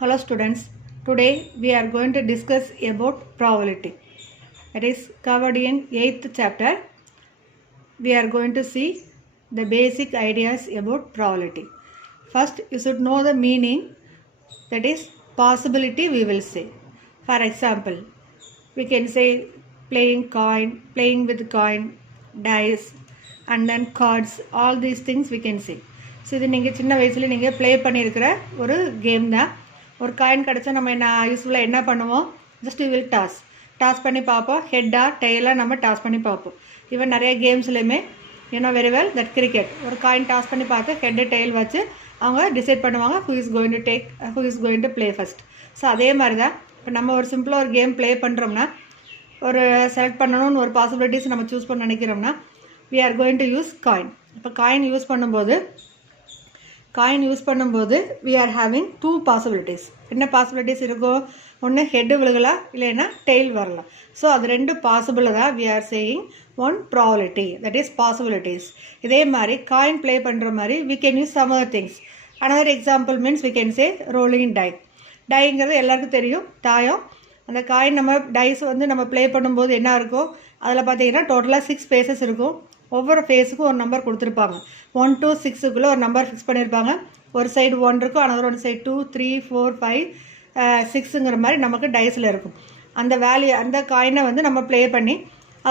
Hello students, today we are going to discuss about probability. That is covered in 8th chapter. We are going to see the basic ideas about probability. First, you should know the meaning, that is possibility we will say. For example, we can say playing with coin, dice and then cards, all these things we can say. So இது நீங்கள் சின்ன வயசில் நீங்கள் play பண்ணியிருக்கிற ஒரு game தான். ஒரு coin கிடச்சா நம்ம என்ன யூஸ்ஃபுல்லாக என்ன பண்ணுவோம், ஜஸ்ட் வில் டாஸ் பண்ணி பார்ப்போம், ஹெட்டாக டெய்லாக நம்ம டாஸ் பண்ணி பார்ப்போம். ஈவன் நிறைய கேம்ஸ்லையுமே வெரி வெல் தட் கிரிக்கெட், ஒரு காயின் டாஸ் பண்ணி பார்த்து ஹெட்டு டெய்ல் வச்சு அவங்க டிசைட் பண்ணுவாங்க who is going to play first. So அதே மாதிரி தான் இப்போ நம்ம ஒரு சிம்பிளாக ஒரு கேம் ப்ளே பண்ணுறோம்னா, ஒரு செலக்ட் பண்ணணும்னு ஒரு பாசிபிலிட்டிஸ் நம்ம சூஸ் பண்ண நினைக்கிறோம்னா we are going to use coin. இப்போ காயின் யூஸ் பண்ணும்போது we are having two possibilities. என்ன பாசிபிலிட்டிஸ் இருக்கும், ஒன்று ஹெட்டு விழுகலாம், இல்லைன்னா டெய்ல் வரலாம். ஸோ அது ரெண்டு பாசிபிள் தான் we are saying one probability, that is possibilities. இதே மாதிரி காயின் ப்ளே பண்ணுற மாதிரி we can use some other things. Another example means we can say rolling die. டைங்கிறது எல்லாருக்கும் தெரியும், தாயம். அந்த காயின் நம்ம டைஸ் நம்ம ப்ளே பண்ணும்போது என்ன இருக்கும், அதில் பார்த்தீங்கன்னா டோட்டலாக 6 ஃபேஸஸ் இருக்கும். ஒவ்வொரு ஃபேஸுக்கும் ஒரு நம்பர் கொடுத்துருப்பாங்க. 1 to 6க்குள்ளே ஒரு நம்பர் ஃபிக்ஸ் பண்ணியிருப்பாங்க. ஒரு சைடு 1 இருக்கும், அனதர் ஒரு சைடு 2, 3, 4, 5, 6ங்கிற மாதிரி நமக்கு டைஸில் இருக்கும். அந்த வேல்யூ அந்த காயினை நம்ம ப்ளே பண்ணி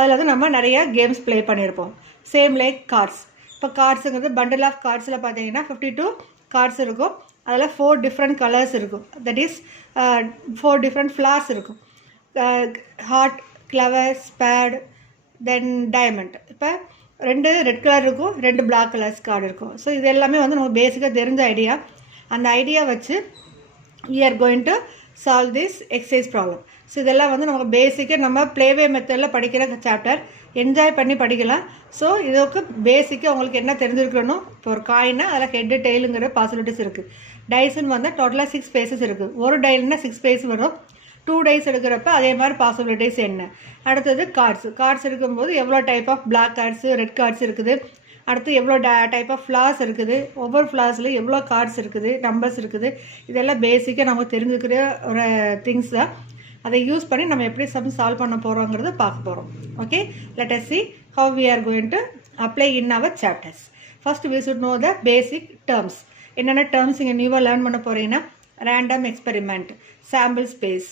அதில் நம்ம நிறைய கேம்ஸ் ப்ளே பண்ணியிருப்போம். Same like cards. இப்போ கார்ட்ஸுங்கிறது பண்டில் ஆஃப் கார்ட்ஸில் பார்த்தீங்கன்னா 52 கார்ட்ஸ் இருக்கும். அதில் 4 டிஃப்ரெண்ட் கலர்ஸ் இருக்கும். தட் இஸ் 4 டிஃப்ரெண்ட் ஃப்ளார்ஸ் இருக்கும். ஹார்ட், கிளவர், ஸ்பேட், தென் டைமண்ட். இப்போ 2 ரெட் கலர் இருக்கும், 2 பிளாக் கலர்ஸ் கார்டு இருக்கும். ஸோ இது எல்லாமே நமக்கு பேசிக்காக தெரிஞ்ச ஐடியா. அந்த ஐடியா வச்சு we are going to solve this exercise problem. So இதெல்லாம் நமக்கு பேசிக்காக நம்ம ப்ளேவே மெத்தடில் படிக்கிற சாப்டர், என்ஜாய் பண்ணி படிக்கலாம். ஸோ இதுக்கு பேசிக்காக உங்களுக்கு என்ன தெரிஞ்சிருக்கணும், இப்போ ஒரு காயினா அதில் ஹெட்டு டெய்லுங்கிற பாசிபிலிட்டிஸ் இருக்குது. டைஸ்ன்னு வந்தால் டோட்டலாக 6 ஃபேஸஸ் இருக்குது. ஒரு டைல்னா 6 ஃபேஸ் வரும். 2 டைஸ் எடுக்கிறப்ப அதே மாதிரி பாசிபிலிட்டிஸ் என்ன. அடுத்தது கார்ட்ஸ் இருக்கும்போது எவ்வளோ type of black cards, red cards இருக்குது. அடுத்து எவ்வளோ டைப் ஆஃப் ஃப்ளார்ஸ் இருக்குது, ஒவ்வொரு ஃப்ளார்ஸில் எவ்வளோ கார்ட்ஸ் இருக்குது, நம்பர்ஸ் இருக்குது. இதெல்லாம் பேசிக்காக நமக்கு தெரிஞ்சுக்கிற ஒரு திங்ஸ் தான். அதை யூஸ் பண்ணி நம்ம எப்படி சால்வ் பண்ண போகிறோங்கிறத பார்க்க போகிறோம். Okay, let us see how we are going to apply in our chapters. First we should know the basic terms. என்னென்ன டேர்ம்ஸ் இங்கே நியூவாக லேர்ன் பண்ண போகிறீங்கன்னா, random experiment, sample space.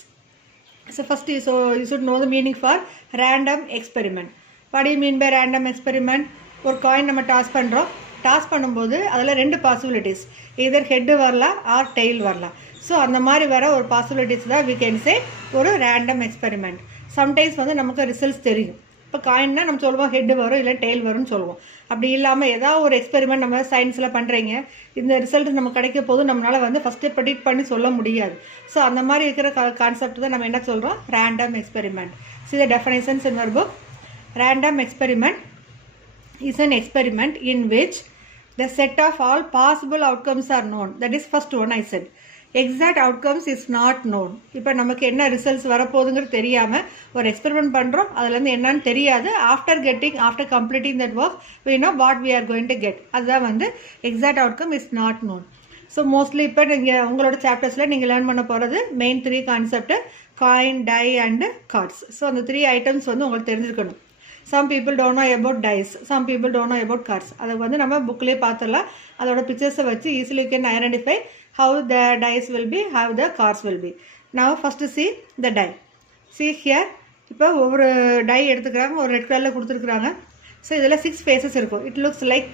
So first you should know the meaning for random experiment. What do you mean by random experiment? ஒரு coin நம்ம toss பண்ணும்போது அதில் 2 possibilities, either head வரலாம் ஆர் டெய்ல் வரலாம். ஸோ அந்த மாதிரி வர ஒரு பாசிபிலிட்டிஸ் தான் we can say ஒரு random experiment. சம்டைம்ஸ் நமக்கு ரிசல்ட்ஸ் தெரியும். இப்போ காயின்னா நம்ம சொல்லுவோம் ஹெட்டு வரும் இல்லை டெய்ல் வரும்னு சொல்லுவோம். அப்படி இல்லாமல் ஏதாவது ஒரு எக்ஸ்பெரிமெண்ட் நம்ம சயின்ஸில் பண்ணுறீங்க, இந்த ரிசல்ட் நம்ம கிடைக்க போது நம்மளால் ஃபஸ்ட்டு ப்ரெடிக்ட் பண்ணி சொல்ல முடியாது. ஸோ அந்த மாதிரி இருக்கிற கான்செப்ட் தான் நம்ம என்ன சொல்கிறோம், random experiment. See the definitions in our book. Random experiment is an experiment in which the set of all possible outcomes are known. That is first one I said. Exact outcomes is not known. இப்போ நமக்கு என்ன results வரப்போகுதுங்கிறது தெரியாமல் ஒரு experiment பண்ணுறோம், அதுலேருந்து என்னன்னு தெரியாது. After completing that work we know what we are going to get. அதுதான் exact outcome is not known. So mostly இப்போ நீங்கள் உங்களோட சாப்டர்ஸில் நீங்கள் லேர்ன் பண்ண போகிறது main 3 concept, coin, die and cards. So அந்த 3 ஐட்டம்ஸ் உங்களுக்கு தெரிஞ்சிருக்கணும். Some people don't know about dice, some people don't know about cards. அதை நம்ம புக்லேயே பார்த்துடலாம். அதோட பிக்சர்ஸை வச்சு easily you can identify how the dice will be, how the cards will be. Now first see the die. See here, இப்போ ஒவ்வொரு tie எடுத்துக்கிறாங்க, ஒரு ரெட் கலரில் கொடுத்துருக்குறாங்க. ஸோ இதில் 6 ஃபேஸஸ் இருக்கும். இட் லுக்ஸ் லைக்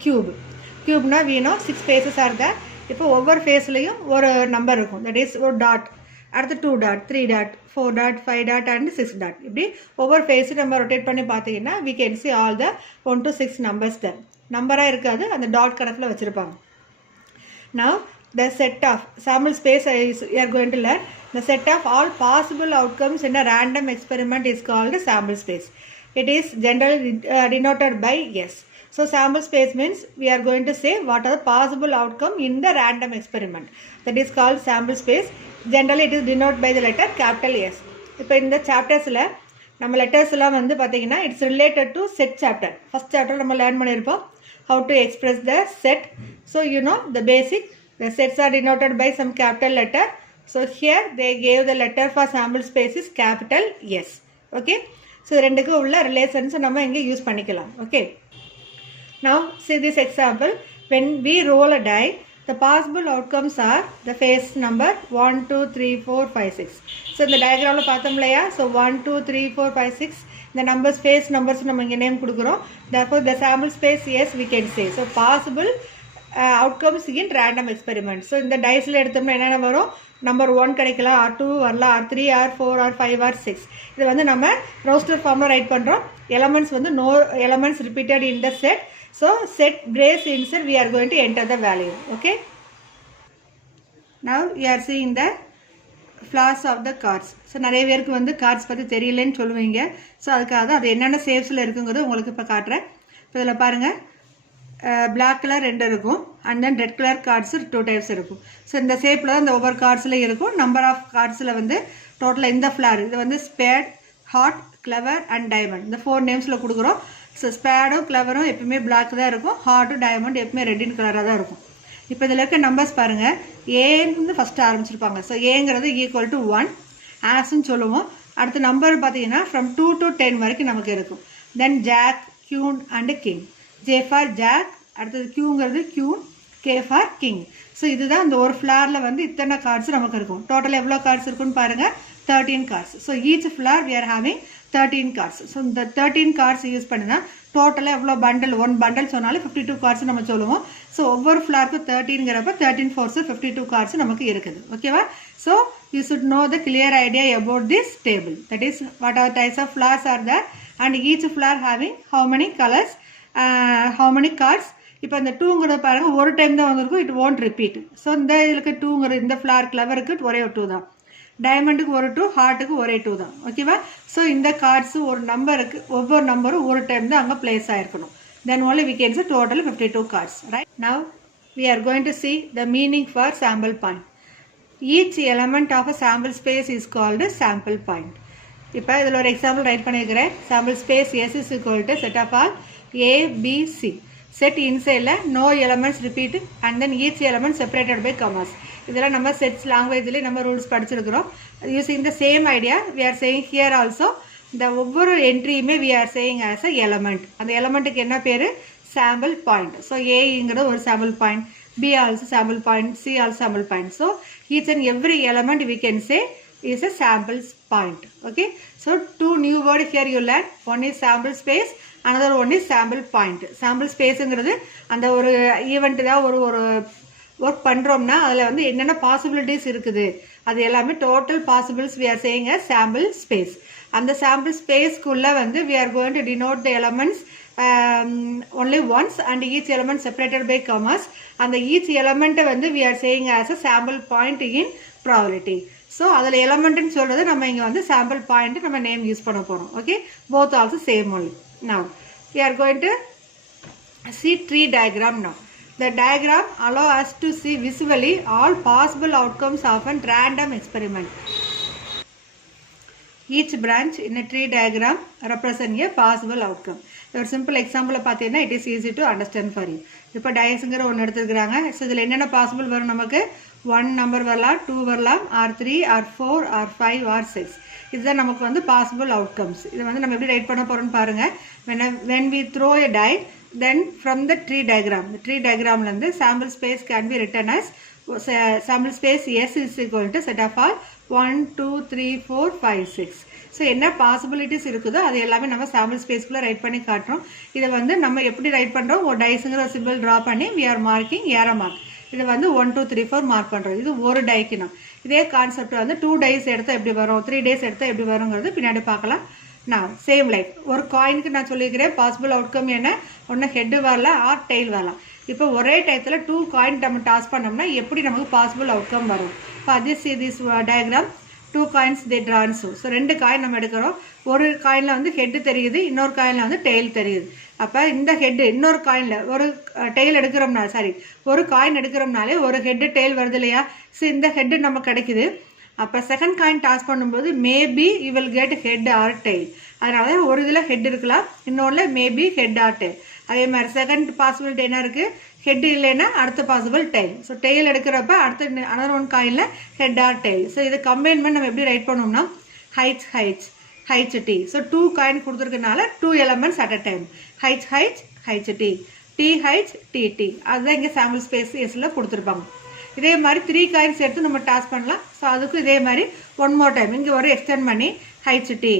கியூப்னா we know 6 faces are there. இப்போ ஒவ்வொரு ஃபேஸ்லையும் ஒரு நம்பர் இருக்கும், தட் இஸ் ஒரு டாட், அடுத்து 2 dot, 3 dot, 4 dot, 5 dot and 6 dot. இப்படி ஒவ்வொரு ஃபேஸும் நம்ம ரொட்டேட் பண்ணி பார்த்தீங்கன்னா we can see all the 1 to 6 numbers there. நம்பராக இருக்காது, அந்த டாட் கணக்கில் வச்சுருப்பாங்க. Now the set of sample space we are going to learn. The set of all possible outcomes in a random experiment is called sample space. It is generally denoted by S. So sample space means we are going to say what are the possible outcome in the random experiment. That is called sample space. Generally it is denoted by the letter capital S. இப்போ இந்த சாப்டர்ஸில் நம்ம letters எல்லாம் பார்த்தீங்கன்னா it's related to set chapter. First chapter நம்ம learn பண்ணியிருப்போம் how to express the set. So you know the basic. The sets are denoted by some capital letter So here they gave the letter for sample space is capital S. Okay. So ரெண்டுக்கு உள்ள relations நம்ம இங்கே use பண்ணிக்கலாம். Okay. Now see this example. When we roll a die, the possible outcomes are the face number 1, 2, 3, 4, 5, 6. So இந்த diagramல பார்த்தோம் இல்லையா? So 1, 2, 3, 4, 5, 6. The numbers, face numbers நம்ம இங்கே நேம் கொடுக்குறோம். Therefore the sample space yes we can say. So possible outcomes in random experiment. So இந்த diceல எடுத்தோம்னா என்னென்ன வரும்? நம்பர் 1 கிடைக்கலாம், R2 வரலாம், R3, R4, R5, R6. இது வந்து நம்ம roster formல ரைட் பண்ணுறோம். Elements வந்து no elements repeated in the set. So set brace insert we are going to enter the value. Okay. Now we are seeing the flaws of the cards. So நிறைய பேருக்கு வந்து cards பற்றி தெரியலன்னு சொல்லுவீங்க. So அதுக்காக அது என்னென்ன ஷேப்ஸில் இருக்குங்கிறது உங்களுக்கு இப்போ காட்டுறேன். இப்போ இதில் பாருங்கள், பிளாக் கலர் 2 இருக்கும், and then red colour cards 2 types இருக்கும். ஸோ இந்த ஷேப்பில் இந்த ஒவ்வொரு கார்ட்ஸ்லையும் இருக்கும். நம்பர் ஆஃப் கார்ட்ஸில் வந்து டோட்டலாக இந்த ஃப்ளார் இது வந்து spade, heart, clover and diamond இந்த 4 நேம்ஸில் கொடுக்குறோம். ஸோ ஸ்பேடும் கிளவரும் எப்பவுமே பிளாக் தான் இருக்கும், ஹார்ட்டும் டைமண்ட் எப்பவுமே ரெட்டின் கலராக தான் இருக்கும். இப்போ இதில் இருக்க நம்பர்ஸ் பாருங்கள், ஏன்னு ஃபஸ்ட்டு ஆரம்பிச்சிருப்பாங்க. ஸோ ஏங்கிறது ஈக்குவல் டு 1 ஆஸ்ன்னு சொல்லுவோம். அடுத்த நம்பர் பார்த்தீங்கன்னா ஃப்ரம் 2 to 10 வரைக்கும் நமக்கு இருக்கும். Then jack, queen and king. J for jack, அடுத்தது கியூங்கிறது queen, K for king. So இதுதான் இந்த ஒரு ஃப்ளாரில் வந்து இத்தனை கார்ட்ஸ் நமக்கு இருக்கும். டோட்டல் எவ்வளோ கார்ட்ஸ் இருக்குன்னு பாருங்கள், 13 cards. So each flower we are having 13 cards. So இந்த 13 கார்ட்ஸ் யூஸ் பண்ணி தான் டோட்டலாக எவ்வளோ பண்டல், 1 பண்டல் சொன்னாலும் 52 கார்ட்ஸ் நம்ம சொல்லுவோம். ஸோ ஒவ்வொரு ஃப்ளாருக்கும் 13ங்கிறப்ப 13 4s 52 கார்ட்ஸ் நமக்கு இருக்குது. ஓகேவா? So you should know the clear idea about this table. That is what are types of flowers are that and each flower having how many colours, how many cards. இப்போ இந்த 2ங்கிறத பாருங்கள், ஒரு time தான் வந்திருக்கும், it won't repeat. So இந்த இதுக்கு 2ங்கிற இந்த flower கிளவருக்கு ஒரே ஒரு 2 தான், டைமண்டுக்கு ஒரு 2, ஹார்ட்டுக்கு ஒரே 2 தான். ஓகேவா? ஸோ இந்த கார்ட்ஸு ஒரு நம்பருக்கு ஒவ்வொரு நம்பரும் ஒரு டைம் தான் அங்கே பிளேஸ் ஆகிருக்கணும். Then only we can say total 52 cards. Right? Now we are going to see the meaning for sample point. Each element of a sample space is called a sample point. இப்போ இதில் ஒரு example right பண்ணியிருக்கிறேன். sample space S is equal to set of all A, B, C. Set inside no elements repeated and then each element separated by commas. இதெல்லாம் நம்ம sets லாங்குவேஜ்லேயே நம்ம rules படிச்சிருக்கிறோம். Using the same idea we are saying here also. இந்த ஒவ்வொரு என்ட்ரியுமே we are saying as a element. அந்த எலமெண்ட்டுக்கு என்ன பேர்? Sample point. ஸோ ஏங்கிறது ஒரு sample point, B also sample point, C also sample point. So each and every element we can say is a sample point. Okay, so 2 new word here you learn. One is sample space, another one is sample point. Sample spaceங்கிறது அந்த ஒரு event தான் ஒரு work பண்ணுறோம்னா அதில் வந்து என்னென்ன possibilities இருக்குது அது எல்லாமே total possibles we are saying a sample space. அந்த சாம்பிள் ஸ்பேஸ்க்குள்ளே வந்து we are going to denote the elements only once and each element separated by commas. அந்த each element வந்து we are saying as a sample point in probability. So அதில் எலமெண்ட்னு சொல்கிறது நம்ம இங்கே வந்து சாம்பிள் பாயிண்ட் நம்ம நேம் யூஸ் பண்ண போகிறோம். Okay, both also same only. Now we are going to see tree diagram now. The diagram allow us to see visually all possible outcomes of a random experiment. Each branch in a tree diagram represent a possible outcome. ஒரு simple எக்ஸாம்பிளில் பார்த்தீங்கன்னா it is easy to understand for you. இப்போ டயஸுங்கிற ஒன்று எடுத்துருக்குறாங்க. So இதில் என்னென்ன possible வரும்? நமக்கு 1 number வரலாம், 2 வரலாம், R3, R4, R5, R6. இதுதான் நமக்கு வந்து பாசிபிள் அவுட்கம்ஸ். இதை வந்து நம்ம எப்படி ரைட் பண்ண போகிறோம்னு பாருங்கள். when we throw a die, then from the tree diagram, the tree diagramலேருந்து sample space can be written as sample space S is equal to set of all 1, 2, 3, 4, 5, 6. So என்ன possibilities இருக்குதோ அது எல்லாமே நம்ம சாம்பிள் ஸ்பேஸ்க்குள்ளே ரைட் பண்ணி காட்டுறோம். இதை வந்து நம்ம எப்படி ரைட் பண்ணுறோம்? ஒரு டைஸுங்கிற சிம்பிள் ட்ரா பண்ணி we are marking arrow mark. இதை வந்து 1, 2, 3, 4 மார்க் பண்ணுறோம். இது ஒரு டைக்குனா. இதே கான்செப்ட் வந்து 2 டைஸ் எடுத்தால் எப்படி வரும், 3 டேஸ் எடுத்தால் எப்படி வருங்கிறது பின்னாடி பார்க்கலாம். நான் சேம் லைக் ஒரு காயினுக்கு நான் சொல்லிக்கிறேன் பாசிபிள் அவுட்கம் என்ன, ஒன்று ஹெட்டு வரலாம் ஆர் டெய்ல் வரலாம். இப்போ ஒரே டயத்தில் 2 காயின் நம்ம டாஸ் பண்ணோம்னா எப்படி நமக்கு பாசிபிள் அவுட்கம் வரும்? இப்போ this diagram 2 coins they drawn. So 2 coin நம்ம எடுக்கிறோம். ஒரு காயினில் வந்து ஹெட்டு தெரியுது, இன்னொரு காயினில் வந்து டெய்ல் தெரியுது. அப்போ இந்த ஹெட்டு இன்னொரு காயினில் ஒரு டெய்ல் எடுக்கிறோம்னா ஒரு காயின் எடுக்கிறோம்னாலே ஒரு ஹெட்டு டெய்ல் வருது இல்லையா? ஸோ இந்த ஹெட்டு நம்ம கிடைக்குது. அப்போ செகண்ட் காயின் டாஸ் பண்ணும்போது maybe you will get head or tail. அதனால ஒரு இதில் ஹெட் இருக்கலாம், இன்னொன்றில் மேபி ஹெட் ஆர் டெய்ல். அதே மாதிரி செகண்ட் பாசிபிலிட்டி என்ன இருக்குது? ஹெட் இல்லைன்னா அடுத்த பாசிபிள் டெய்ல். ஸோ டெய்ல் எடுக்கிறப்ப அடுத்த அனதர் ஒன் காயினில் ஹெட் ஆர் டெய்ல். ஸோ இது கம்பைன் பண்ணி நம்ம எப்படி ரைட் பண்ணோம்னா H H H T. So 2 coin கொடுத்துருக்கனால 2 elements at a time. H H H T, T H T T. அதுதான் இங்கே சாம்பிள் ஸ்பேஸ் எஸ்ல கொடுத்துருப்பாங்க. இதே மாதிரி 3 காயின்ஸ் எடுத்து நம்ம டாஸ் பண்ணலாம். ஸோ அதுக்கும் இதே மாதிரி ஒன் மோர் டைம் இங்கே ஒரு எக்ஸ்டெண்ட் பண்ணி H T,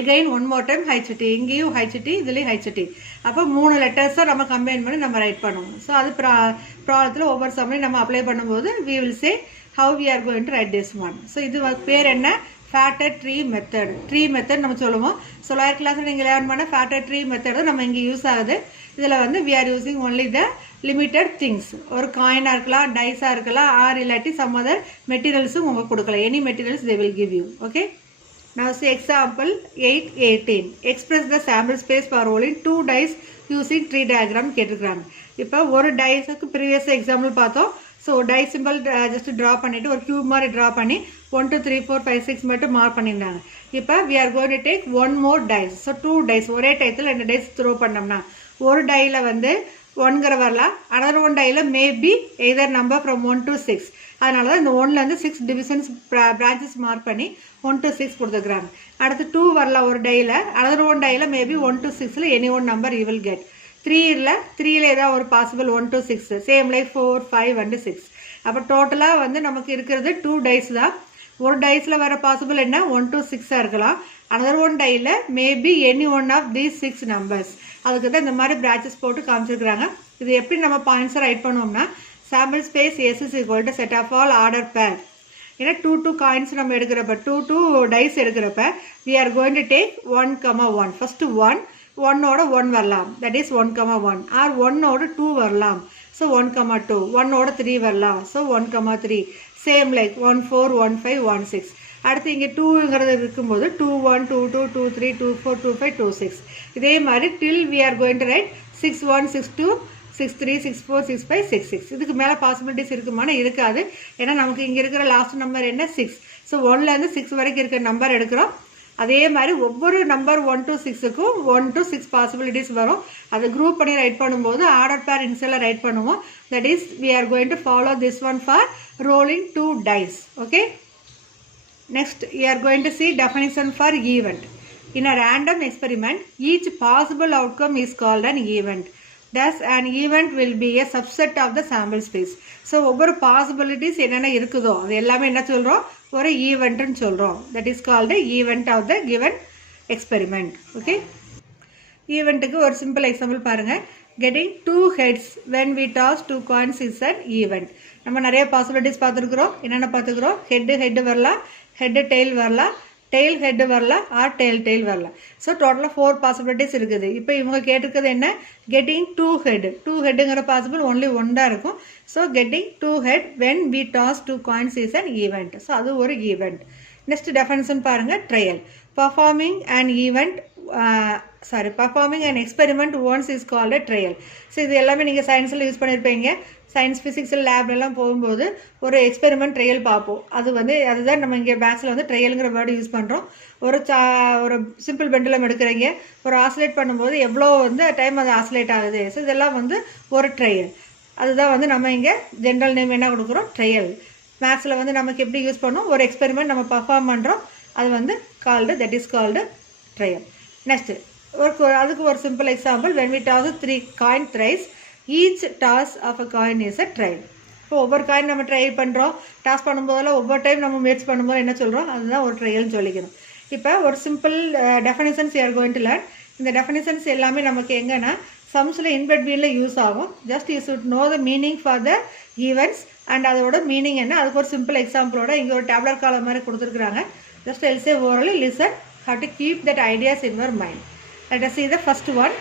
again one more time H T, இங்கேயும் ஹைச் டி, இதுலேயும் ஹைச் டி. அப்போ 3 லெட்டர்ஸை நம்ம கம்பைன் பண்ணி நம்ம ரைட் பண்ணுவோம். ஸோ அது ப்ராப்ளத்தில் ஒவ்வொரு சமயம் நம்ம அப்ளை பண்ணும்போது we will say how we are going to write this one. So இது பேர் என்ன, ஃபேட்டட் ட்ரீ மெத்தட். ட்ரீ மெத்தட் நம்ம சொல்லுவோம். ஸோ லோயர் கிளாஸில் நீங்கள் லேர்ன் பண்ண ஃபேட்டட் ட்ரீ மெத்தட் தான் நம்ம இங்கே யூஸ் ஆகுது. இதில் வந்து we are using only the limited things. ஒரு காயினாக இருக்கலாம், டைஸாக இருக்கலாம், ஆர் இல்லாட்டி சம் அதர் மெட்டீரியல்ஸும் உங்களுக்கு கொடுக்கலாம். Any materials they will give you. Okay. Now see example 8.18. Express the sample space for rolling 2 dice using tree diagram கேட்டிருக்காங்க. இப்போ ஒரு டைஸுக்கு ப்ரீவியஸ் எக்ஸாம்பிள் பார்த்தோம். So die simple just draw பண்ணிவிட்டு ஒரு கியூப் மாதிரி ட்ரா பண்ணி 1 2 3 4 5 6 மட்டும் மார்க் பண்ணியிருந்தாங்க. இப்போ we are going to take one more dice. So 2 dice ஒரே டயத்தில் 2 டைஸ் த்ரோ பண்ணோம்னா ஒரு டையில் வந்து 1ங்கிற வரலாம், அனதர் ஒன் டையில் maybe either number from 1 to 6. அதனால தான் இந்த 1லேருந்து 6 டிவிஷன்ஸ் பிரான்ச்சஸ் மார்க் பண்ணி 1 to 6 கொடுத்துருக்குறாங்க. அடுத்து 2 வரலாம் ஒரு டையில், அனதர் ஒன் டையில் மேபி 1 to 6ல் any one number you will get. 3ல் ஏதாவது ஒரு possible 1 to 6, same like 4 5 and 6. அப்போ டோட்டலாக வந்து நமக்கு இருக்கிறது 2 டைஸ் தான். ஒரு டைஸில் வர பாசிபிள் என்ன 1 to 6 இருக்கலாம். அனதர் ஒன் டையில் maybe any one of these 6 numbers. அதுக்கு தான் இந்த மாதிரி பிரான்ச்சஸ் போட்டு காமிச்சிருக்கிறாங்க. இது எப்படி நம்ம பாயிண்ட்ஸை ரைட் பண்ணுவோம்னா sample space S is equal to set of all order pair. ஏன்னா 2 காயின்ஸ் நம்ம எடுக்கிறப்ப 2 டைஸ் எடுக்கிறப்ப we are going to take 1,1. First 1ஓட 1 வரலாம், தட் இஸ் 1,1. ஆர் 1ஓட 2 வரலாம், ஸோ 1,2. 1ஓட 3 வரலாம், ஸோ 1,3. Same like 1 4 1 5 1 6. அடுத்து இங்கே 2ங்கிறது இருக்கும்போது 2 1 2 2 2 3 2 4 2 5 2 6. இதே மாதிரி till we are going to write 6 1 6 2 6 3 6 4 6 5 6 6. இதுக்கு மேலே பாசிபிலிட்டிஸ் இருக்குமானா இருக்காது. ஏன்னா நமக்கு இங்கே இருக்கிற லாஸ்ட் நம்பர் என்ன 6. ஸோ 1லேருந்து 6 வரைக்கும் இருக்கிற நம்பர் எடுக்கிறோம். அதே மாதிரி ஒவ்வொரு நம்பர் 1 to 6க்கும் 1 to 6 பாசிபிலிட்டிஸ் வரும். அதை குரூப் பண்ணி ரைட் பண்ணும்போது ஆர்டர் பேர் இன்செல்ல ரைட் பண்ணுவோம். That is we are going to follow this one for rolling 2 dice. Okay. Next we are going to see definition for event. In a random experiment, each possible outcome is called an event. Thus an event will be a subset of the sample space. So ஒவ்வொரு possibilities என்னென்ன இருக்குதோ அது எல்லாமே என்ன சொல்கிறோம், ஒரு ஈவெண்ட்னு சொல்கிறோம். That is called event of the given experiment. Okay. ஈவெண்ட்டுக்கு ஒரு சிம்பிள் எக்ஸாம்பிள் பாருங்கள். Getting 2 heads when we toss 2 coins is an event. நம்ம நிறைய பாசிபிலிட்டிஸ் பார்த்துருக்குறோம். என்னென்ன பார்த்துக்கிறோம், ஹெட்டு வரலாம், ஹெட்டு டெய்ல் வரலாம், டெய்ல் ஹெட்டு வரலாம், ஆர் டெய்ல் வரலாம். ஸோ டோட்டலாக 4 பாசிபிலிட்டிஸ் இருக்குது. இப்போ இவங்க கேட்டிருக்கிறது என்ன, கெட்டிங் 2 head. 2 headங்கிற பாசிபிள் ஒன்லி 1 தான் இருக்கும். So getting 2 head when we toss 2 coins is an event. So அது ஒரு ஈவெண்ட். நெக்ஸ்ட் டெஃபினிஷன் பாருங்கள், trial. performing an experiment once is called a trial. So இது எல்லாமே நீங்கள் சயின்ஸில் யூஸ் பண்ணியிருப்பீங்க. சயின்ஸ் ஃபிசிக்ஸில் லேப்லலாம் போகும்போது ஒரு எக்ஸ்பெரிமெண்ட் ட்ரையல் பார்ப்போம். அதுதான் நம்ம இங்கே பேக்ஸில் வந்து ட்ரையலுங்கிற வேர்டு யூஸ் பண்ணுறோம். ஒரு சிம்பிள் பெண்டுலம் எடுக்கிறீங்க, ஒரு ஆசிலேட் பண்ணும்போது எவ்வளோ வந்து டைம் அது ஆசிலேட் ஆகுது. ஸோ இதெல்லாம் வந்து ஒரு ட்ரையல். அதுதான் வந்து நம்ம இங்கே ஜென்ரல் நேம் என்ன கொடுக்குறோம், ட்ரையல். மேக்ஸில் வந்து நமக்கு எப்படி யூஸ் பண்ணோம், ஒரு எக்ஸ்பெரிமெண்ட் நம்ம பர்ஃபார்ம் பண்ணுறோம், அது வந்து that is called trial. Next அதுக்கு ஒரு simple example, when we toss 3 coin thrice, each toss of a coin is a trial. இப்போ ஒவ்வொரு காயின் நம்ம ட்ரை பண்ணுறோம், டாஸ் பண்ணும்போதெல்லாம் ஒவ்வொரு டைம் நம்ம முயற்சி பண்ணும்போது என்ன சொல்கிறோம், அதுதான் ஒரு ட்ரையல்னு சொல்லிக்கணும். இப்போ ஒரு simple definitions you are going to learn. இந்த டெஃபினிஷன்ஸ் எல்லாமே நமக்கு எங்கன்னா சம்ஸில் இன்பிட்வீனில் யூஸ் ஆகும். Just you should know the meaning for the events and அதோட மீனிங் என்ன. அதுக்கு ஒரு சிம்பிள் எக்ஸாம்பிளோட இங்கே ஒரு டேப்லெட் காலம் மாதிரி கொடுத்துருக்குறாங்க. Just I'll say orally, listen, how to keep that ideas in your mind. Let us see the first one,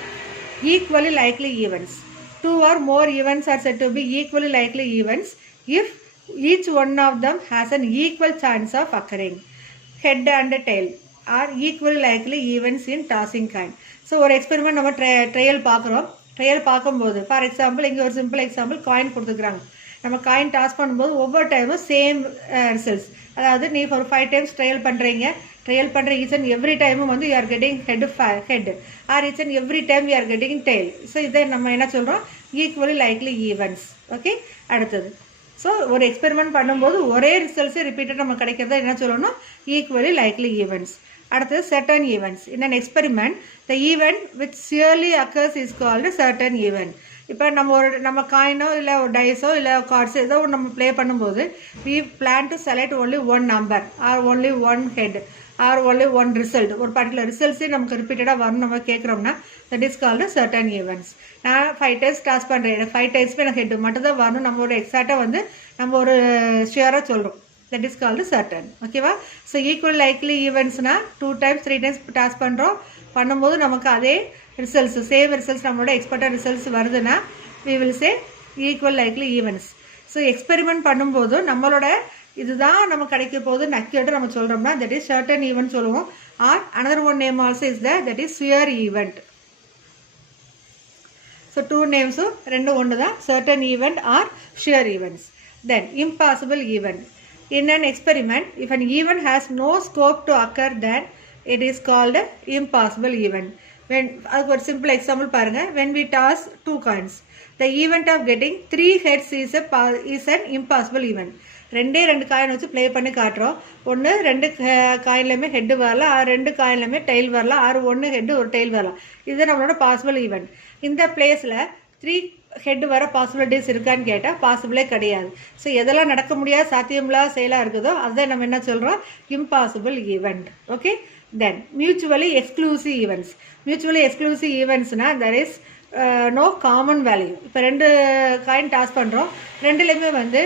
equally likely events. 2 or more events are said to be equally likely events if each one of them has an equal chance of occurring. Head and tail are equally likely events in tossing coin. So ஒரு experiment நம்ம trial பார்க்குறோம். Trial பார்க்கும்போது for example இங்கே ஒரு simple example, coin கொடுத்துக்கிறாங்க. நம்ம coin toss பண்ணும்போது ஒவ்வொரு டைமும் சேம் ரிசல்ட்ஸ். அதாவது நீ ஒரு 5 டைம்ஸ் ட்ரையல் பண்ணுறீங்க, ட்ரையல் பண்ணுற ஈச் அண்ட் எவ்ரி டைமும் வந்து you are getting head or each and every time you are getting tail. So இதை நம்ம என்ன சொல்கிறோம், ஈக்குவலி லைக்லி ஈவெண்ட்ஸ். ஓகே, அடுத்தது. ஸோ ஒரு எக்ஸ்பெரிமெண்ட் பண்ணும்போது ஒரே ரிசல்ட்ஸே ரிப்பீட்டட் நமக்கு கிடைக்கிறத என்ன சொல்லணும்? Equally likely events. அடுத்தது certain events. In an experiment, the event which surely occurs is called certain event. இப்போ நம்ம காயினோ இல்லை ஒரு டைஸோ இல்லை கார்ட்ஸோ ஏதோ நம்ம ப்ளே பண்ணும்போது we plan to select only one number or only one head or only one result. ஒரு பர்டிகுலர் ரிசல்ட்ஸே நமக்கு ரிப்பீட்டடாக வரணும் நம்ம கேட்குறோம்னா that is called certain events. நான் 5 times டாஸ் பண்ணுறேன், 5 டைம்ஸ்மே எனக்கு ஹெட் மட்டும் தான் வரணும், நம்ம ஒரு எக்ஸாக்டாக வந்து நம்ம ஒரு ஷியராக சொல்கிறோம். That is called certain. ஓகேவா? ஸோ ஈக்குவல் லைக்லி ஈவெண்ட்ஸ்னால் 2 times 3 times டாஸ் பண்ணும்போது நமக்கு அதே ரிசல்ட்ஸ் சேம் ரிசல்ட்ஸ் நம்மளோட எக்ஸ்பெக்டட் ரிசல்ட்ஸ் வருதுன்னா we will say equal likely events. So experiment பண்ணும்போது நம்மளோட இதுதான் நமக்கு கிடைக்க போகுது நக்கிட்டு நம்ம சொல்கிறோம்னா that is certain event சொல்லுவோம். Or another one name also is that is sure event. So 2 நேம்ஸும் ரெண்டு ஒன்று தான், certain event or sure events. Then impossible event. In an experiment, if an event has no scope to occur, then it is called impossible event. அதுக்கு ஒரு simple example பாருங்கள். when we toss 2 coins, the event of getting 3 heads is an impossible event. ரெண்டு coin வச்சு play பண்ணி காட்டுறோம். ஒன்று 2 காயின்லையுமே head வரலாம், 2 காயின்லையுமே tail வரலாம், 1 ஹெட்டு ஒரு டெய்ல் வரலாம். இது நம்மளோட பாசிபிள் ஈவெண்ட். இந்த பிளேஸில் 3 ஹெட் வர பாசிபிலிட்டிஸ் இருக்கான்னு கேட்டால் பாசிபிளே கிடையாது. ஸோ எதெல்லாம் நடக்க முடியாத சாத்தியமில்லாத செயலாக இருக்குதோ அதை நம்ம என்ன சொல்கிறோம்? Impossible event. Okay, then mutually exclusive events. Mutually exclusive ஈவெண்ட்ஸ்னால் there is no common value. இப்போ 2 காயின் டாஸ் பண்ணுறோம், ரெண்டுலேயுமே வந்து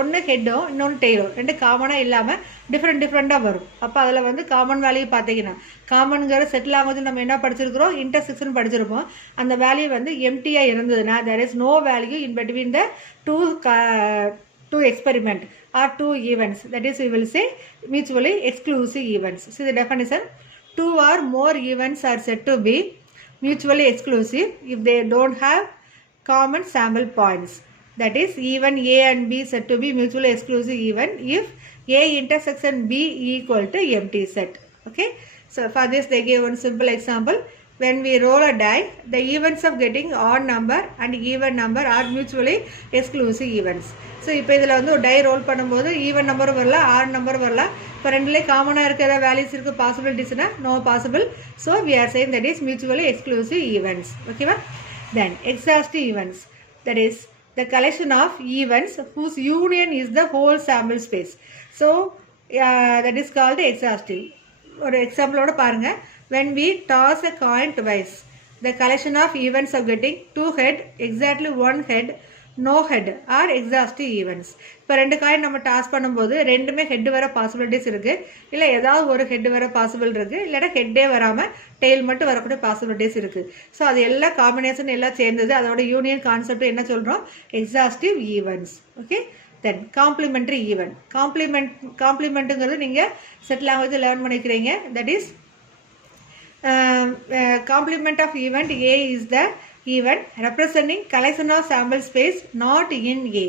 ஒன்று ஹெட்டும் இன்னொன்று டெய்லும் 2 காமனாக இல்லாமல் டிஃப்ரெண்ட்டாக வரும். அப்போ அதில் வந்து காமன் வேல்யூ பார்த்தீங்கன்னா காமனுங்கிற செட் லாங்குவேஜ் நம்ம என்ன படிச்சிருக்கிறோம்? இன்டர்செக்ஷன் படிச்சிருப்போம். அந்த வேல்யூ வந்து எம்டியாக இருந்ததுன்னா there is no value in between the two experiment or 2 events. That is we will say mutually exclusive events. See the definition: 2 or more events are said to be mutually exclusive if they don't have common sample points. That is, even A and B said to be mutually exclusive even if A intersection B equal to empty set. Okay, so for this they gave one simple example. When we roll a die, the events of getting odd number and even number are mutually exclusive events. So இப்போ இதில் வந்து ஒரு die roll பண்ணும்போது even number வரலாம், odd number வரலாம். இப்போ ரெண்டுலேயே காமனாக இருக்கிற வேல்யூஸ் இருக்குது பாசிபிலிட்டிஸ்னால் no possible. So we are saying that is mutually exclusive events. ஓகேவா? Then exhaustive events. That is the collection of events whose union is the whole sample space. So that is called exhaustive. ஒரு எக்ஸாம்பிளோட பாருங்க. when we toss a coin twice, the collection of events of getting 2 head, exactly 1 head, no head are exhaustive events. இப்போ 2 coin நம்ம toss பண்ணும்போது ரெண்டுமே head வர possibilities இருக்குது, இல்லை ஏதாவது ஒரு ஹெட் வர பாசிபிள் இருக்குது, இல்லைனா ஹெட்டே வராமல் டெய்ல் மட்டும் வரக்கூடிய பாசிபிலிட்டிஸ் இருக்குது. ஸோ அது எல்லா காம்பினேஷன் எல்லாம் சேர்ந்தது அதோட யூனியன் கான்செப்ட் என்ன சொல்கிறோம்? Exhaustive events. ஓகே, தென் காம்ப்ளிமெண்ட்ரி ஈவெண்ட். காம்ப்ளிமெண்ட்டுங்கிறது நீங்கள் செட் லாங்குவேஜ் லேர்ன் பண்ணிக்கிறீங்க. That is complement of event A is the event representing collection of sample space not in A.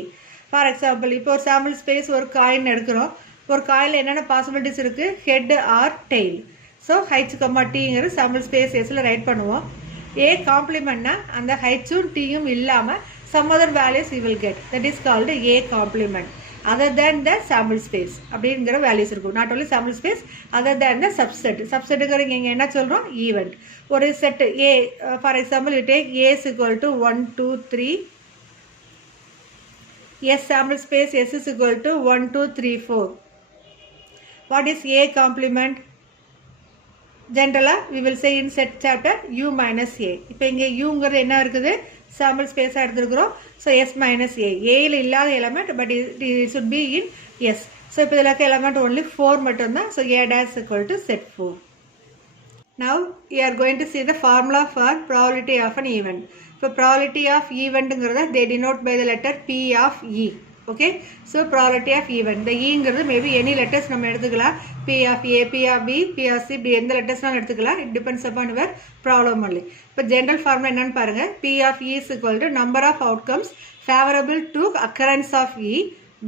For example, இப்போ ஒரு sample space ஒரு coin எடுக்கிறோம். ஒரு coil என்னென்ன possibilities இருக்குது? Head or tail. So H comma டீங்கிற sample space எஸ்ல write பண்ணுவோம். A காம்ப்ளிமெண்ட்னா அந்த ஹைச்சும் டீயும் இல்லாமல் some other values you will get. That is called A complement. Other than the sample space அப்படிங்கிற வேல்யூஸ் இருக்கும். Not only sample space, other than the subset. சப்செட்டுங்கிறீங்க இங்கே என்ன சொல்கிறோம்? ஈவெண்ட். ஒரு set A, for example you take A is equal to 1 2 3. S sample space S is equal to 1 2 3 4. What is A complement? ஜென்ரலாக we will say in set chapter U minus A. இப்போ இங்கே Uங்கிறது என்ன இருக்குது? Sample ஸ்பேஸாக எடுத்துருக்குறோம். So S minus A, ஏயில் இல்லாத element but it should be in S. So இப்போ இதில் இருக்க எலமெண்ட் ஒன்லி 4 மட்டும்தான். So A dash equal to set 4. Now we are going to see the formula for probability of an event. இப்போ probability of eventங்கிறத they denote by the letter P of E. Okay, so probability of event. இந்த ஈங்கிறது maybe any letters நம்ம எடுத்துக்கலாம். P of A, P of B, P of C, இப்படி எந்த லெட்டர்ஸ்னாலும் எடுத்துக்கலாம். It depends upon your problem only. இப்போ general formula என்னன்னு பாருங்கள். P of E is equal to number of outcomes favourable to occurrence of E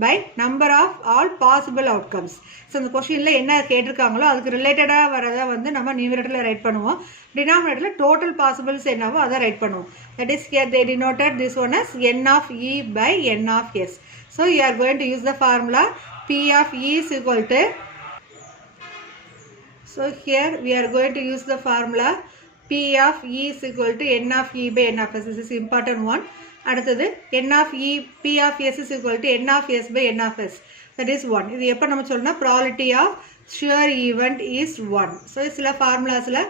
by number of all possible outcomes. So இந்த கொஸ்டினில் என்ன கேட்டிருக்காங்களோ அதுக்கு ரிலேட்டடாக வரதை வந்து நம்ம நியூமரேட்டரில் ரைட் பண்ணுவோம். டினாமினேட்டரில் டோட்டல் பாசிபிள்ஸ் என்னவோ அதை ரைட் பண்ணுவோம். That is here they denoted this one as n of e by n of s. So you are going to use the formula p of e is equal to, so here we are going to use the formula p of e is equal to n of e by n of s. This is important one. அடுத்தது n of e p of s is equal to n of s by n of s. That is 1. இது எப்போ நம்ம சொல்லணும், probability of sure event is 1. So சில ஃபார்முலாஸில்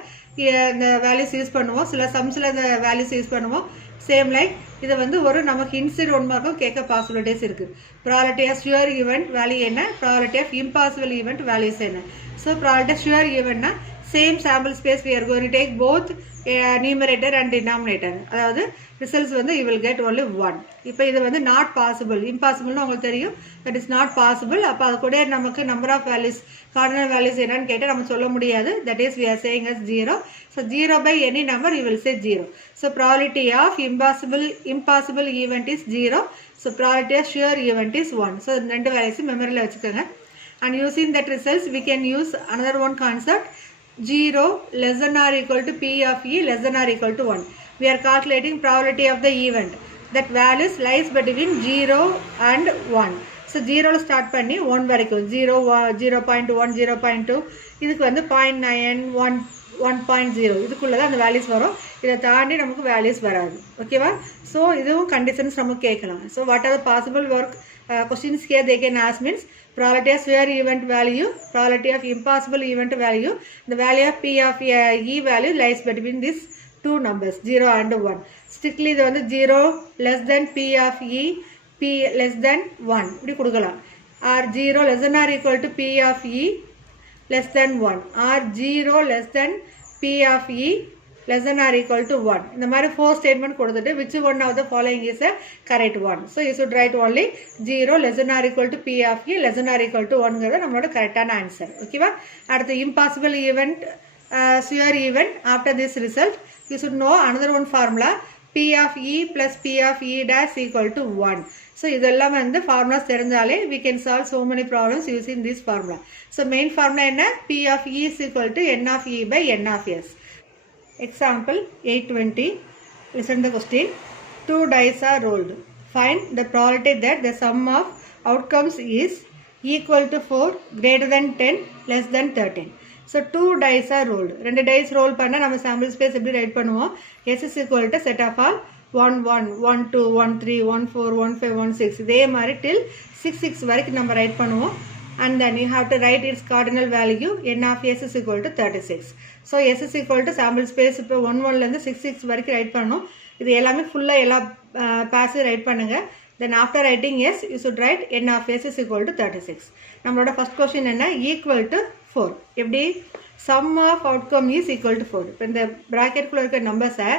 இந்த values use பண்ணுவோம், சில சம்ஸில் இந்த வேல்யூஸ் யூஸ் பண்ணுவோம். சேம் லைக் இதை வந்து ஒரு நமக்கு இன்சிட் 1 மார்க்கும் கேட்க பாசிபிலிட்டிஸ் இருக்குது. Probability of sure event value என்ன, probability of impossible event values என்ன. ஸோ ப்ராபபிலிட்டி ஆஃப் ஷுவர் ஈவெண்ட்னா same sample space we are going to take both numerator and denominator. அதாவது ரிசல்ட்ஸ் வந்து you will get only 1. இப்போ இது வந்து not possible, இம்பாசிபிள்னு உங்களுக்கு தெரியும். That is not possible. அப்போ அது கூட நமக்கு number of values cardinal values என்னன்னு கேட்டால் நம்ம சொல்ல முடியாது. That is we are saying as 0. So 0 by any number you will say 0. So probability of impossible event is 0. So probability of sure event is 1. So ரெண்டு வேல்யூஸும் மெமரியில் வச்சுக்கோங்க. And using that results we can use another one concept, 0 less than or equal to p of e less than or equal to 1. We are calculating probability of the event. That values lies between 0 and 1. So 0 start பண்ணி 1 வரைக்கும் 0, 0.1, 0.2 இதுக்கு வந்து 0.9, 1.0 இதுக்குள்ளே தான் அந்த values வரும். இதை தாண்டி நமக்கு வேல்யூஸ் வராது. ஓகேவா? ஸோ இதுவும் கண்டிஷன்ஸ் நமக்கு கேட்கலாம். So what are the possible work questions here they can ask means probability of sure event value, probability of impossible event value, the value of p of e value lies between these two numbers 0 and 1. Strictly இது வந்து 0 less than p of e, p less than 1 இப்படி கொடுக்கலாம். or 0 less than or equal to p of e less than 1, or 0 less than p of e less than or equal to 1. இந்த மாதிரி 4 statement கொடுத்துட்டு which one of the following is a correct one. So you should write only 0 less than or equal to p of e less than or equal to 1 ங்கிறது நம்மளோட கரெக்டான answer. ஓகேவா? அடுத்து impossible event, sure event. After this result you should know another one formula, p of e plus p of e dash equal to 1. So இதெல்லாம் வந்து formulas தெரிஞ்சாலே we can solve so many problems using this formula. So main formula என்ன, p of e is equal to n of e by n of s. Example 820. Listen to the question. 2 dice are rolled. Find the probability that the sum of outcomes is equal to 4, greater than 10, less than 13. So 2 dice are rolled. 2 dice roll பண்ண நம்ம sample space எப்படி write பண்ணுவோம், s is equal to set of all 1 1 1 2 1 3 1 4 1 5 1 6 இதே மாதிரி till 6 6 வரைக்கும் நம்ம write பண்ணுவோம். And then you have to write its cardinal value, n of s is equal to 36. So s is equal to sample space இப்போ 1 1 லேருந்து 6 6 வரைக்கும் right பண்ணணும். இது எல்லாமே ஃபுல்லாக எல்லா பாஸும் ரைட் பண்ணுங்க. Then after writing s you should write n of s is equal to 36. நம்மளோட first question என்ன, ஈக்குவல் டு 4. எப்படி, sum of outcome is equal to 4. இப்போ இந்த ப்ராக்கெட்குள்ளே இருக்க நம்பர்ஸை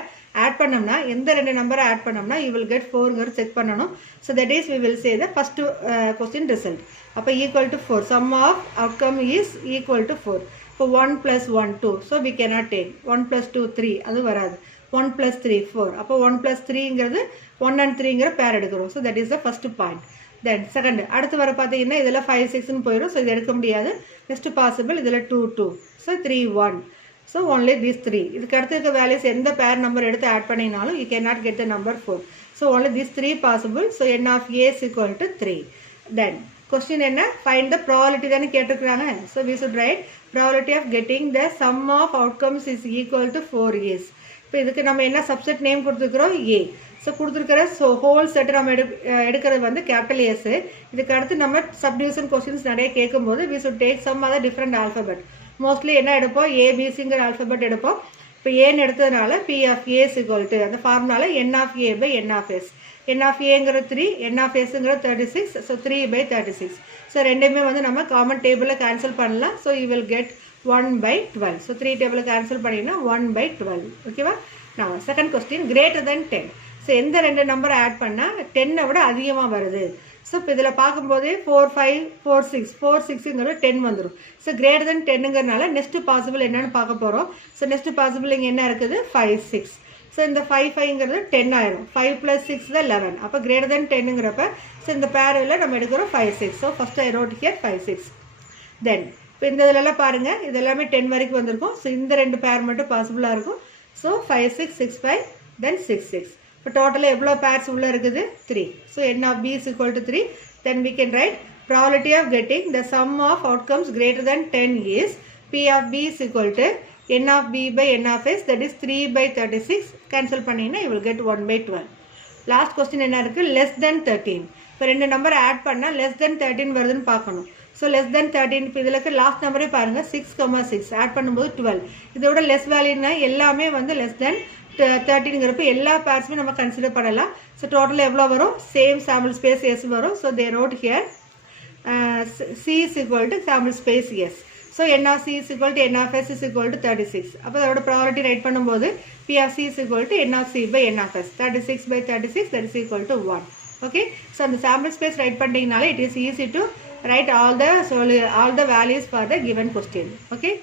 ஆட் பண்ணோம்னா எந்த 2 நம்பரை ஆட் பண்ணோம்னா you will get 4ங்கிறது செக் பண்ணணும். So that is we will say the first question result. அப்போ equal to 4, sum of outcome is equal to 4. இப்போ 1 plus 1 2, so we cannot take 1 plus 2 3, அது வராது. 1 plus 3 4, அப்போ 1 plus 3ங்கிறது 1 and 3ங்கிற பேர் எடுக்கிறோம். So that is the first point. Then second, அடுத்து வர பார்த்தீங்கன்னா இதில் 5 6ன்னு போயிடும். ஸோ இது எடுக்க முடியாது. நெக்ஸ்ட் பாசிபிள் இதில் 2 2, ஸோ 3 1. So only these 3. இதுக்கு அடுத்து இருக்க வேல்யூஸ் எந்த பேர் நம்பர் எடுத்து ஆட் பண்ணினாலும் you cannot get the number 4. So only these 3 possible. So n of a is equal to 3. Then question என்ன, find the probability தானே கேட்டிருக்கிறாங்க. So we should write probability of getting the sum of outcomes is equal to 4 is. இப்போ இதுக்கு நம்ம என்ன subset name கொடுத்துருக்குறோம், a. So கொடுத்துருக்கிற whole set நம்ம எடுக்கிறது வந்து கேபிட்டல் எஸ். இதுக்கு அடுத்து நம்ம சப்டிவிஷன் கொஸ்டின்ஸ் நிறைய கேட்கும்போது we should take some other different alphabet. Mostly என்ன எடுப்போம், ஏபிசிங்கிற ஆல்ஃபபெட் எடுப்போம். இப்போ ஏன்னு எடுத்ததுனால p of a is equal to அந்த ஃபார்முலால n of a by n of s. n of aங்கிறது 3, n of sங்கிறது 36. So 3 by 36. So ரெண்டுமே வந்து நம்ம காமன் டேபிளில் கேன்சல் பண்ணலாம். So you will get 1 by 12. So 3 டேபிளில் கேன்சல் பண்ணிங்கன்னா 1 by 12. ஓகேவா? நான் second question, greater than 10. So எந்த 2 நம்பரை ஆட் பண்ணால் 10 விட அதிகமாக வருது. ஸோ இப்போ இதில் பார்க்கும்போதே 4 5 4 6 4 6ங்கிறது 10 வந்துடும். ஸோ கிரேட்டர் தென் 10ங்கிறதுனால நெக்ஸ்ட் பாசிபிள் என்னன்னு பார்க்க போகிறோம். ஸோ நெக்ஸ்ட் பாசிபிள் இங்கே என்ன இருக்குது, 5 6. ஸோ இந்த 5 10 ஆயிரும். 5 + 6 தான் 11. அப்போ greater than 10ங்கிறப்ப ஸோ இந்த பேரில் நம்ம எடுக்கிறோம் 5 6. So first I wrote here 5 6. தென் இப்போ இந்த இதிலெல்லாம் பாருங்கள் இது எல்லாமே 10 வரைக்கும் வந்திருக்கும். ஸோ இந்த ரெண்டு பேர் மட்டும் பாசிபிளாக இருக்கும். ஸோ 5 6 6 5 தென் 6 6. இப்போ டோட்டலாக எவ்வளோ பேர்ஸ் உள்ளே இருக்குது 3. So n of b is equal to 3. Then we can write probability of getting the sum of outcomes greater than 10 is p of b is equal to n of b by n of s, that is 3 by 36. Cancel பண்ணினா you will get 1 by 12. Last question என்ன இருக்குது, less than 13. இப்போ ரெண்டு number add பண்ணால் less than 13 வருதுன்னு பார்க்கணும். So less than 13 இப்போ இதில் இருக்க லாஸ்ட் நம்பரே பாருங்கள் 6,6 ஆட் பண்ணும்போது 12. இதோட லெஸ் வேல்யூனா எல்லாமே வந்து less than 13ங்கிறப்ப எல்லா பேர்ஸுமே நம்ம கன்சிடர் பண்ணலாம். ஸோ டோட்டலாக எவ்வளோ வரும், சேம் சாம்பிள் ஸ்பேஸ் எஸ் வரும். So they road here c is equal to sample space s. So n of c is equal to n of s is equal to 36. அப்போ அதோட probability right பண்ணும்போது p of c is equal to n of c by n of s. 36 by 36 that is equal to 1. Okay. So அந்த sample space write பண்ணிட்டீங்கனாலே it is easy to write all the values for the given question. Okay.